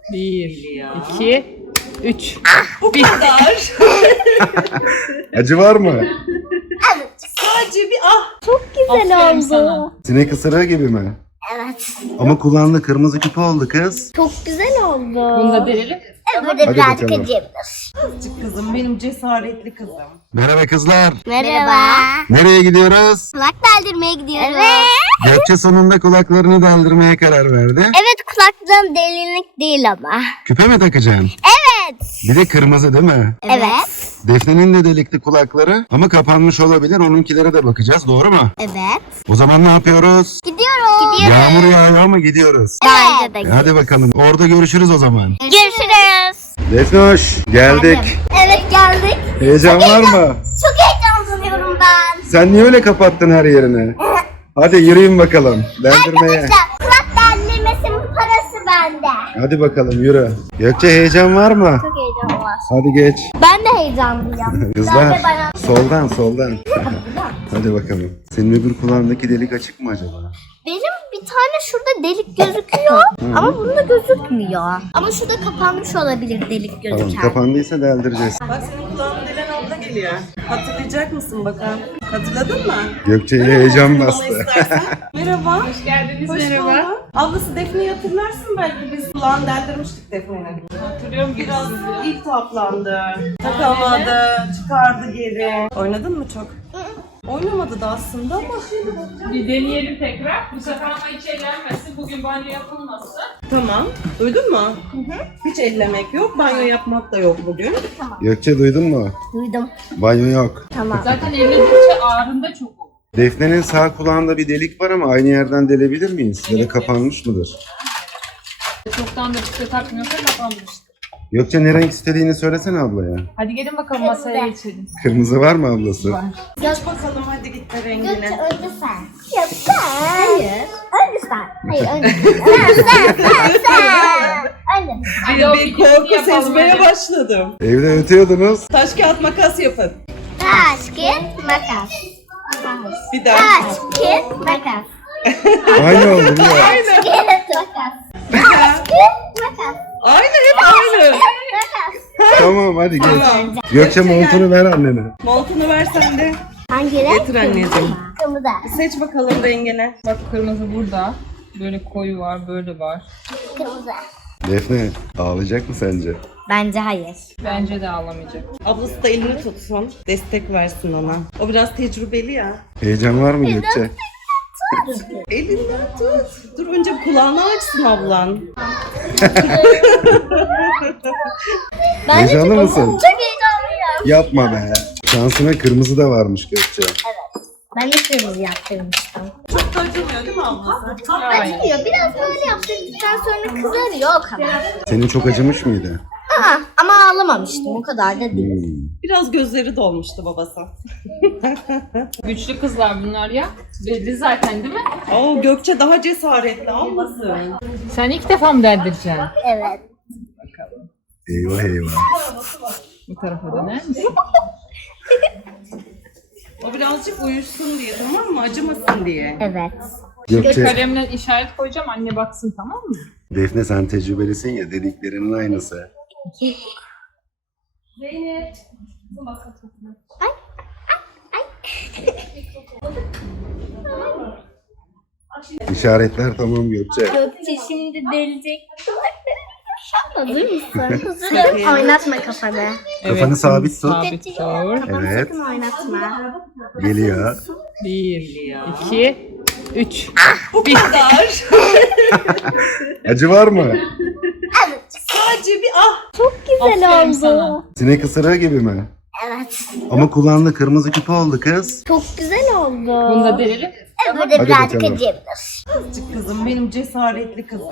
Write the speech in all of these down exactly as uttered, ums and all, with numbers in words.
Bir, iki, üç. Bu kadar. Acı var mı? Sadece bir ah. Çok güzel Aferin oldu. sana. Sinek ısırığı gibi mi? Evet. Ama kulağında kırmızı küpe oldu kız. Çok güzel oldu. Bunu da denelim. Evet, burada Hadi birazcık bakalım. acıyabilir. Azıcık kızım, benim cesaretli kızım. Merhaba kızlar. Merhaba. Nereye gidiyoruz? Kulak deldirmeye gidiyoruz. Evet. Gökçe sonunda kulaklarını deldirmeye karar verdi. Evet, kulaktan delilik değil ama. Küpe mi takacaksın? Evet. Bir de kırmızı değil mi? Evet. Defne'nin de delikti kulakları ama kapanmış olabilir. Onunkilere de bakacağız. Doğru mu? Evet. O zaman ne yapıyoruz? Gidiyoruz. Gidiyoruz. Yağmur yağıyor ama gidiyoruz. Bence de E hadi bakalım. Orada görüşürüz o zaman. Görüşürüz. Defne hoş. Geldik. Evet, geldik. Heyecan var mı? Çok heyecanlanıyorum ben. Sen niye öyle kapattın her yerini? Hadi yürüyün bakalım. Deldirmeye. Arkadaşlar, kulak deldirmesinin parası bende. Hadi bakalım yürü. Gökçe heyecan var mı? Çok heyecan var. Hadi geç. Ben de heyecanlıyım. Kızlar Ben de bana- soldan soldan. Hadi bakalım. Senin öbür kulağındaki delik açık mı acaba? Benim bir tane şurada delik gözüküyor ama bunda gözükmüyor. Ama şurada kapanmış olabilir delik Tamam gözüken. kapandıysa deldireceğiz. Bak senin kulağını delen abla geliyor. Hatırlayacak mısın bakalım? Hatırladın mı? Gökçe'yi heyecan Bana bastı. istersen. Merhaba. Hoş geldiniz. Hoş merhaba. bulduk. Ablası Defne'yi hatırlarsın belki, biz kulağını deldirmiştik Defne'nin. Hatırlıyorum Biraz sizi. iltihaplandı, takamadı, çıkardı geri. Oynadın mı çok? Oynamadı da aslında ama. Bir deneyelim tekrar. Bu sefer ama hiç eğlenmesin. Bugün banyo yapılmasın. Tamam. Duydun mu? Hiç ellemek yok, banyo yapmak da yok bugün. Gökçe duydun mu? Duydum. Banyo yok. Tamam. Zaten elledikçe ağrında çok olur. Defne'nin sağ kulağında bir delik var ama aynı yerden delebilir miyiz? Ya da kapanmış mıdır? Çoktan da küpe takmıyorsa kapanmıştır. Gökçe ne renk istediğini söylesene ablaya. Hadi gelin bakalım masaya geçelim. Kırmızı var mı ablası? Var. Geç bakalım hadi git de Gökçe rengine. önce sen. Yok sen. Hayır. Önce sen. Hayır önce sen. Sen sen sen. Önce. Hadi o Bir ikisini korku yapalım sezmeye hadi. başladım. Evde ötüyordunuz. Taş kağıt makas yapın. Taş, kağıt, makas. Bir daha. Taş, kağıt, makas. Aynı oldu değil mi? Taş, kağıt, makas. Taş, kağıt, makas. Aynı, hep aynı. Makas. Tamam hadi geç. Tamam. Gökçe montunu ver annene. Montunu ver sen de. Hangi renk? Getir anneciğim. Kırmızı. Seç bakalım rengine. Bak kırmızı burada. Böyle koyu var, böyle var. Kırmızı. Defne ağlayacak mı sence? Bence hayır. Bence de ağlamayacak. Ablası da elini tutsun. Destek versin ona. O biraz tecrübeli ya. Heyecan var mı Gökçe? Elinden tut. Dur önce kulağını açsın ablan. Heyecanlı mısın? Çok heyecanlıyım. Yapma be. Şansına kırmızı da varmış Gökçe. Ben de kırmızı yaptırmıştım. Çok da acımıyor değil mi ablası? Acımıyor. Biraz böyle yaptırdıktan sonra kızarıyor o kadar. Senin çok acımış mıydı? Aa, ama ağlamamıştım. O kadar da değil. Hmm. Biraz gözleri dolmuştu babası. Güçlü kızlar bunlar ya. Belli zaten değil mi? Oo, Gökçe daha cesaretli ablası. Sen ilk defa mı deldireceksin? Evet. Eyvah eyvah. Bu tarafa döner misin? O birazcık uyuşsun diye, tamam mı? Acımasın diye. Evet. Gökçe, Kalemle işaret koyacağım, anne baksın, tamam mı? Defne sen tecrübelisin ya, dediklerinin aynısı. Zeynep. İşaretler tamam Gökçe. Gökçe şimdi delecek. Hazır mısın? Hazırım. Oynatma kafanı. Kafanı sabit tut. Sabit dur. Kafanı Evet. sakın oynatma. Geliyor. Bir, iki, üç. Bu kadar. Acı var mı? Sadece bir ah. Çok güzel Aferin oldu. sana. Sinek ısırığı gibi mi? Evet. Ama kulağında kırmızı küpe oldu kız. Çok güzel oldu. Bunu da denelim. Evet, burada Hadi birazcık bakalım. acıyabilir. Azıcık kızım, benim cesaretli kızım.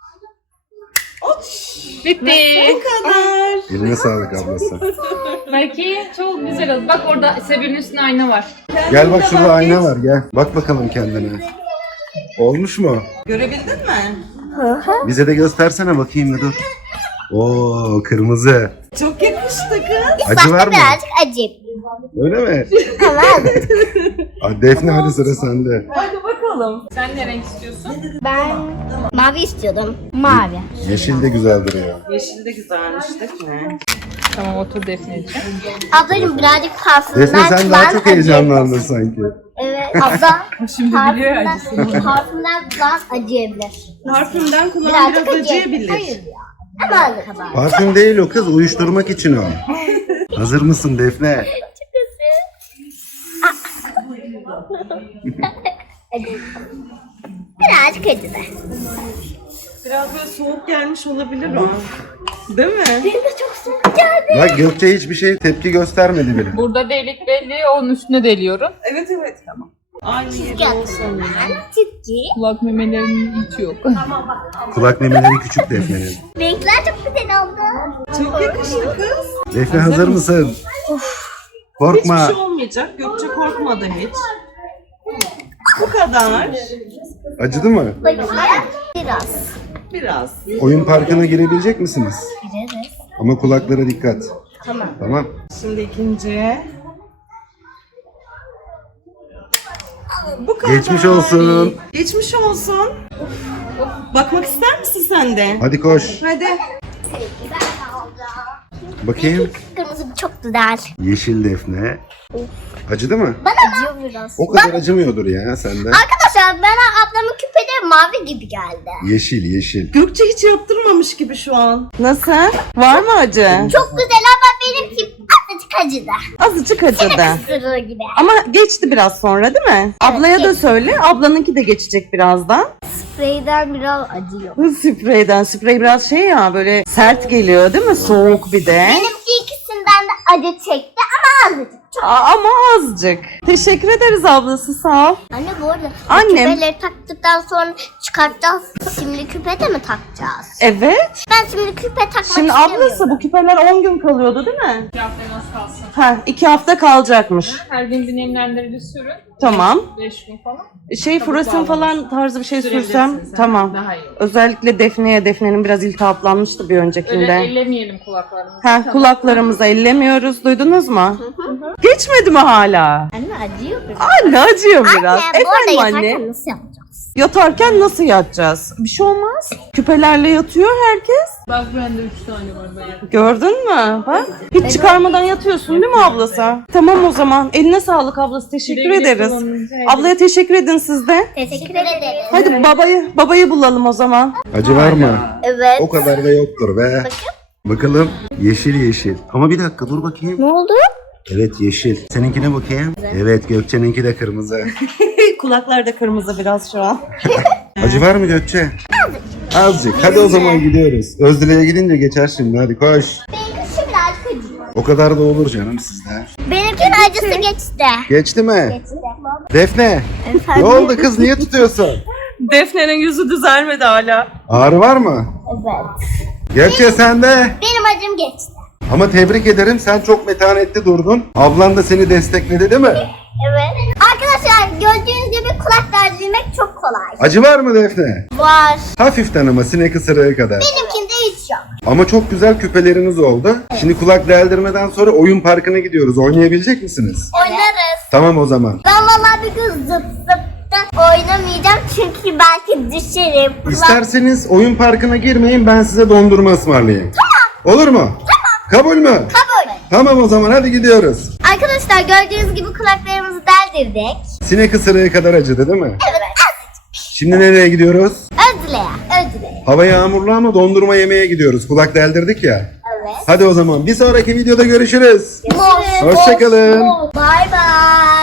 Bitti. Bu kadar. Eline sağlık ablası. Belki çok güzel oldu. Bak orada Sebir'in üstünde ayna var. Gel bak şurada ayna var gel. Bak bakalım kendine. Olmuş mu? Görebildin mi? Bize de göstersene bakayım bir dur. Oo kırmızı. Çok yakıştı kız. Acı var mı? Birazcık acı. Öyle mi? Evet. Aa, Defne hadi sıra sende. Hadi bakalım. alalım. Sen ne renk istiyorsun? Ben mavi istiyordum. Mavi. Yeşil de güzel duruyor. Yeşil de güzelmiş değil mi? Tamam otur Defneciğim. Ablacığım birazcık parfümden Defne sen daha kulağın çok heyecanlandın acıyabilir. sanki. Evet abla. Şimdi biliyor ya acısını. Parfümden, parfümden kulağın acıyabilir. Parfümden kulağım Birazcık biraz acıyabilir. acıyabilir. Hayır ya. Ama az kadar. Parfüm değil o kız, uyuşturmak için o. Hazır mısın Defne? Birazcık acıdı. Biraz böyle soğuk gelmiş olabilir o. Değil mi? Benim de çok soğuk geldi. Bak Gökçe hiçbir şey tepki göstermedi bile. Burada delik belli, onun üstüne deliyorum. Evet evet. Tamam. Aynı yeri Gel. olsun. Çizgi. Kulak memelerinin hiç yok. Kulak memeleri küçük Defne'nin. Renkler çok güzel oldu. Çok yakıştı kız. Defne hazır mısın? Korkma. Hiçbir şey olmayacak. Gökçe korkmadı hiç. Bu kadar. Acıdı mı? Bakayım. Biraz. Biraz. Oyun parkına girebilecek misiniz? Gireriz. Ama kulaklara dikkat. Tamam. Tamam. Şimdi ikinci. Bu kadar. Geçmiş olsun. Geçmiş olsun. Bakmak ister misin sen de? Hadi koş. Hadi. Güzel oldu. Bakayım. Kırmızı çok güzel. Yeşil Defne. Acıdı mı? Bana acıyor biraz. O kadar acımıyordur ya sende. Arkadaşlar bana ablamın küpeleri mavi gibi geldi. Yeşil yeşil. Gökçe hiç yaptırmamış gibi şu an. Nasıl? Var mı acı? Çok güzel ama benimki azıcık acıdı. Azıcık acıdı. Sırrı gibi. Ama geçti biraz sonra değil mi? Ablaya da söyle. Ablanınki de geçecek birazdan. Spreyden biraz acıyor. Spreyden. Sprey biraz şey ya böyle sert geliyor değil mi? Soğuk bir de. Benimki ikisinden de acı çekti ama azıcık. Çok. Aa, ama azıcık. Teşekkür ederiz ablası, sağ ol. Anne bu arada Annem. küpeleri taktıktan sonra çıkartacağız. Şimdi küpe de mi takacağız? Evet. Ben şimdi küpe takmak Şimdi istemiyorum. ablası bu küpeler on gün kalıyordu değil mi? İki haftaya nasıl kalsın? Ha, iki hafta kalacakmış. Her gün bir nemlendirici sürün. Tamam. Beş gün falan. Şey fluoresin falan tarzı bir şey sürsem Sürebilirsin sen. tamam. Daha iyi olur. Özellikle Defne'ye, Defne'nin biraz iltihaplanmıştı bir Öyle öncekinde. ellemeyelim kulaklarımızı. Ha, Tamam. kulaklarımıza ellemiyoruz. Duydunuz mu? Geçmedi mi hala? Anne acıyor biraz. Anne acıyor biraz. Anne bu arada Efendim anne. yatarken nasıl yapacağız? Yatarken nasıl yatacağız? Bir şey olmaz. Küpelerle yatıyor herkes. Bak bende üç tane var bayağı. Gördün mü? Bak. Hiç çıkarmadan yatıyorsun değil mi ablası? Tamam o zaman. Eline sağlık ablası. Teşekkür Güle güle ederiz. kullanın. Ablaya teşekkür edin siz de. Teşekkür ederiz. Hadi babayı babayı bulalım o zaman. Acı var mı? Evet. O kadar da yoktur be. Bakalım. Yeşil yeşil. Ama bir dakika dur bakayım. Ne oldu? Evet yeşil. Seninkine bakayım. Evet Gökçe'ninki de kırmızı. Kulaklar da kırmızı biraz şu an. Acı var mı Gökçe? Azıcık. Hadi o zaman gidiyoruz. Özdile'ye gidince geçer şimdi. Hadi koş. Benimki şimdi birazcık acıyor. O kadar da olur canım sizde. Benimkinin acısı geçti. Geçti mi? Geçti. Defne. Ne Efendim? oldu kız? Niye tutuyorsun? Defne'nin yüzü düzelmedi hala. Ağrı var mı? Evet. Gökçe sende. Benim acım geçti. Ama tebrik ederim. Sen çok metanetli durdun. Ablan da seni destekledi değil mi? Evet. Arkadaşlar gördüğünüz gibi kulak deldirmek çok kolay. Acı var mı Defne? Var. Hafiften ama sinek ısırığı kadar. Benimkinde hiç yok. Ama çok güzel küpeleriniz oldu. Şimdi kulak deldirmeden sonra oyun parkına gidiyoruz. Oynayabilecek misiniz? Oynarız. Tamam o zaman. Ben vallahi bir gün zıp zıptan oynamayacağım çünkü belki düşerim. Kulak... İsterseniz oyun parkına girmeyin, ben size dondurma ısmarlayayım. Tamam. Olur mu? Tamam. Kabul mü? Kabul. Tamam o zaman hadi gidiyoruz. Arkadaşlar gördüğünüz gibi kulaklarımızı deldirdik. Sinek ısırığı kadar acıdı değil mi? Evet azıcık. Şimdi nereye gidiyoruz? Özleyen. Özleyen. Hava yağmurlu ama dondurma yemeye gidiyoruz. Kulak deldirdik ya. Evet. Hadi o zaman bir sonraki videoda görüşürüz. Görüşürüz. Hoşça kalın. Bay bay.